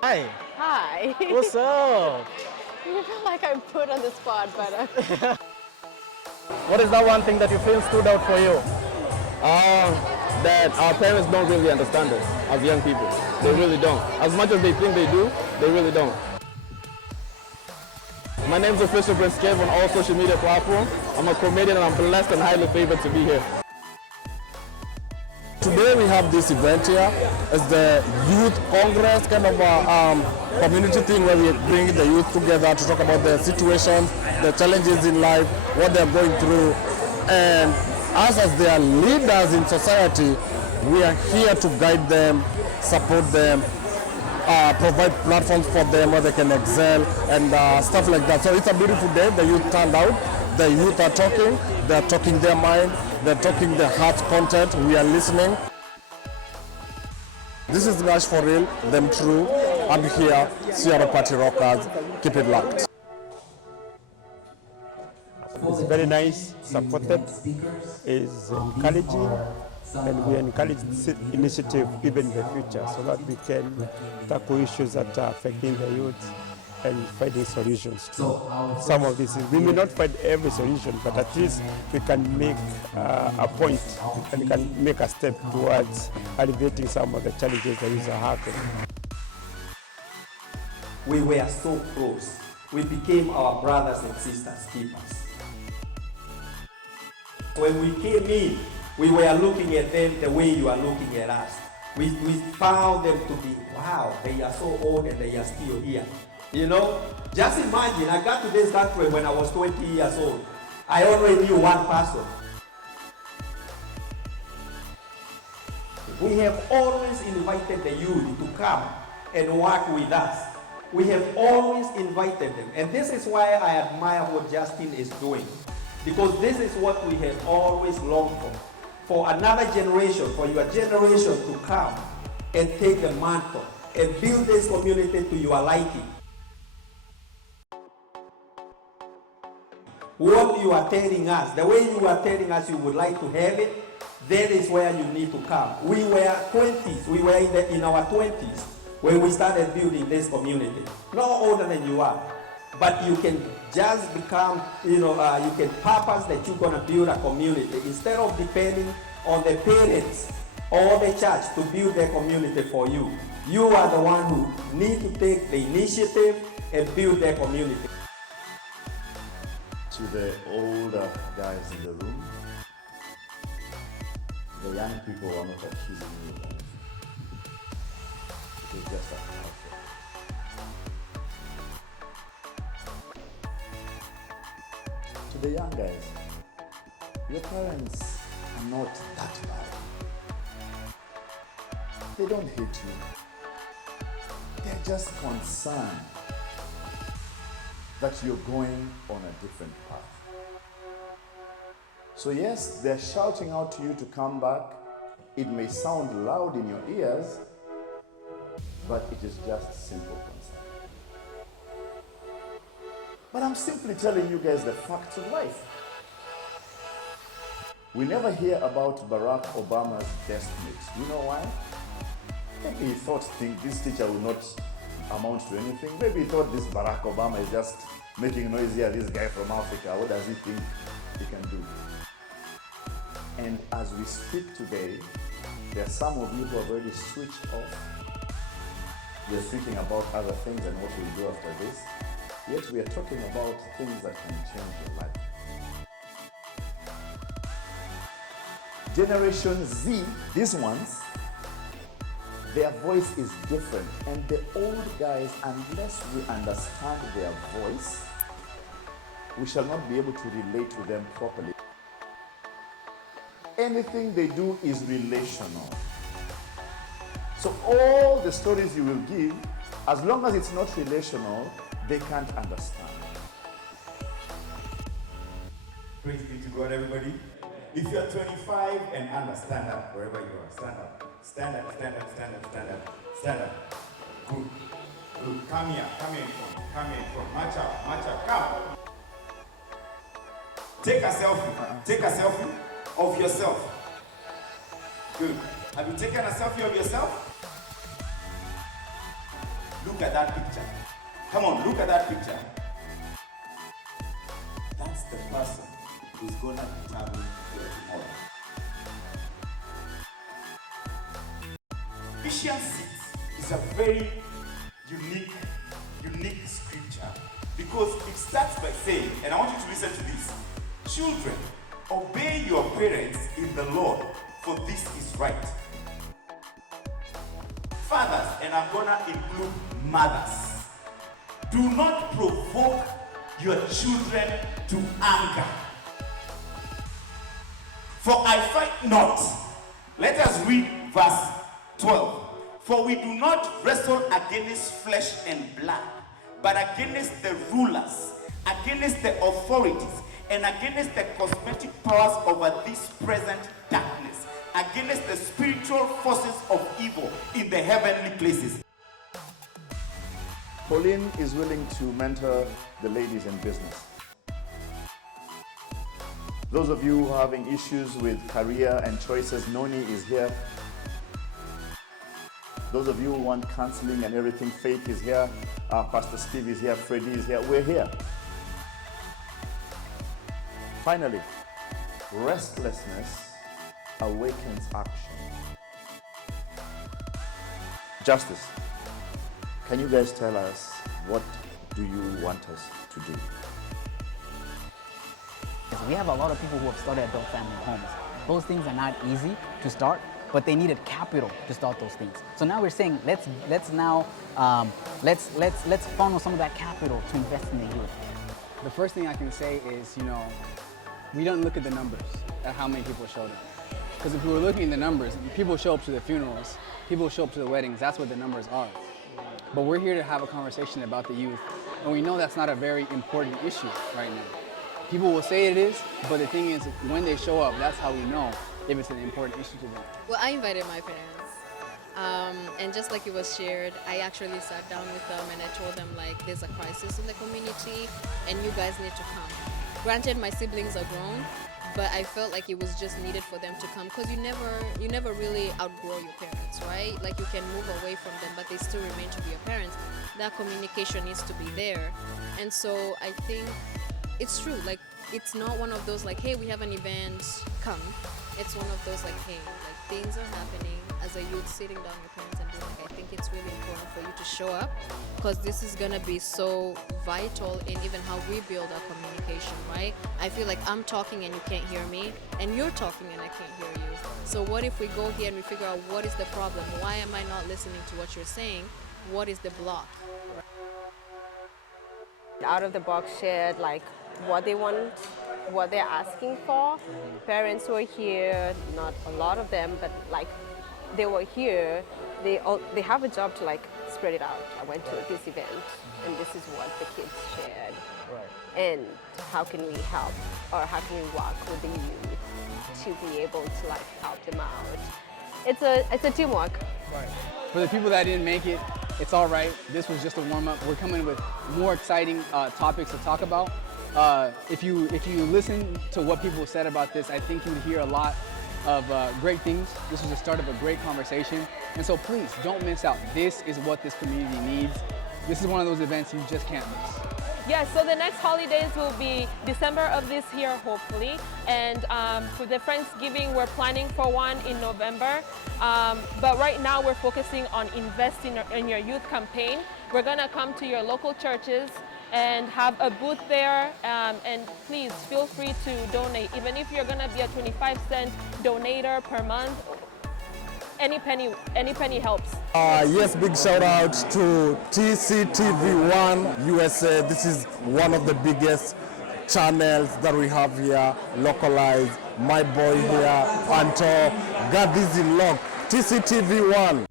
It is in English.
Hi, Hi. what's up? You feel like I'm put on the spot, but What is that one thing that you feel stood out for you? Um, that our parents don't really understand us as young people. They really don't. As much as they think they do, they really don't. My name is official Prince Kev on all social media platforms. I'm a comedian and I'm blessed and highly favored to be here. Today we have this event here. It's the Youth Congress, kind of a community thing where we bring the youth together to talk about their situations, the challenges in life, what they're going through. And us as their leaders in society, we are here to guide them, support them, provide platforms for them where they can excel and stuff like that. So it's a beautiful day. The youth turned out. The youth are talking. They're talking their mind. They're talking their heart's content. We are listening. This is Gash for real, them true. I'm here, Sierra Party Rockers. Keep it locked. It's very nice, supported, is encouraging, and we encourage this initiative even in the future so that we can tackle issues that are affecting the youth and finding solutions to some of these. We may not find every solution, but at least we can make a point and can make a step towards alleviating some of the challenges the youth are having. We were so close. We became our brothers and sisters keepers. When we came in, we were looking at them the way you are looking at us. We found them to be, wow, they are so old and they are still here. You know, just imagine, I got to this country when I was 20 years old. I already knew one person. We have always invited the youth to come and work with us. We have always invited them. And this is why I admire what Justin is doing. Because this is what we have always longed for another generation, for your generation to come and take the mantle and build this community to your liking. What you are telling us, the way you are telling us you would like to have it, that is where you need to come. We were 20s, we were in our 20s when we started building this community. No older than you are. But you can just become, you can purpose that you're going to build a community instead of depending on the parents or the church to build their community for you. You are the one who need to take the initiative and build their community. To the older guys in the room, the young people are not accusing you guys. It is just a culture. To the young guys, your parents are not that bad. They don't hate you. They're just concerned that you're going on a different path. So yes, they're shouting out to you to come back. It may sound loud in your ears, but it is just simple concern. But I'm simply telling you guys the facts of life. We never hear about Barack Obama's desk mate. You know why? Maybe he thought this teacher will not amount to anything. Maybe he thought this Barack Obama is just making noise here, this guy from Africa. What does he think he can do? And as we speak today, there are some of you who have already switched off. You're thinking about other things and what we'll do after this. Yet we are talking about things that can change your life. Generation Z, these ones, their voice is different. And the old guys, unless we understand their voice, we shall not be able to relate to them properly. Anything they do is relational. So all the stories you will give, as long as it's not relational, they can't understand. Praise be to God, everybody. If you're 25 and under, stand up wherever you are. Stand up. Stand up, stand up, stand up, stand up, stand up. Good. Good. Come here in front. Come here in front. March up, come. Take a selfie. Take a selfie of yourself. Good. Have you taken a selfie of yourself? Look look at that picture. Come on, look at that picture. That's the person who's gonna determine your tomorrow. Ephesians 6 is a very unique scripture because it starts by saying, and I want you to listen to this, children, obey your parents in the Lord, for this is right. Fathers, and I'm gonna include mothers, do not provoke your children to anger. For I fight not. Let us read verse 12. For we do not wrestle against flesh and blood, but against the rulers, against the authorities, and against the cosmetic powers over this present darkness, against the spiritual forces of evil in the heavenly places. Pauline is willing to mentor the ladies in business. Those of you who are having issues with career and choices, Noni is here. Those of you who want counseling and everything, Faith is here. Pastor Steve is here. Freddie is here. We're here. Finally, restlessness awakens action. Justice, can you guys tell us what do you want us to do? We have a lot of people who have started adult family homes. Those things are not easy to start, but they needed capital to start those things. So now we're saying let's funnel some of that capital to invest in the youth. The first thing I can say is, we don't look at the numbers at how many people showed up. Because if we were looking at the numbers, people show up to the funerals, people show up to the weddings, that's what the numbers are. But we're here to have a conversation about the youth, and we know that's not a very important issue right now. People will say it is, but the thing is, when they show up, that's how we know if it's an important issue to them. Well, I invited my parents. And just like it was shared, I actually sat down with them and I told them, like, there's a crisis in the community and you guys need to come. Granted, my siblings are grown, but I felt like it was just needed for them to come because you never really outgrow your parents, right? Like, you can move away from them, but they still remain to be your parents. That communication needs to be there. And so I think it's true, like, it's not one of those like, hey, we have an event, come. It's one of those like, hey, like, things are happening. As a youth, sitting down with your parents and being like, I think it's really important for you to show up because this is gonna be so vital in even how we build our communication, right? I feel like I'm talking and you can't hear me, and you're talking and I can't hear you. So what if we go here and we figure out what is the problem? Why am I not listening to what you're saying? What is the block? Out of the box shared like what they want, what they're asking for. Parents who are here, not a lot of them, but like they were here, they have a job to like spread it out. I went to this event and this is what the kids shared. Right. And how can we help, or how can we work with the youth to be able to like help them out? It's a teamwork. Right. For the people that didn't make it, it's all right. This was just a warm up. We're coming with more exciting topics to talk about. If you listen to what people said about this, I think you would hear a lot of great things. This was the start of a great conversation. And so please don't miss out. This is what this community needs. This is one of those events you just can't miss. Yeah, so the next holidays will be December of this year, hopefully. And for the Friendsgiving, we're planning for one in November. But right now we're focusing on investing in your youth campaign. We're gonna come to your local churches and have a booth there, and please feel free to donate. Even if you're gonna be a 25-cent donator per month, any penny helps. Yes, big shout out to TCTV1 USA. This is one of the biggest channels that we have here, localized. My boy here, Anto, got this in lock. TCTV1.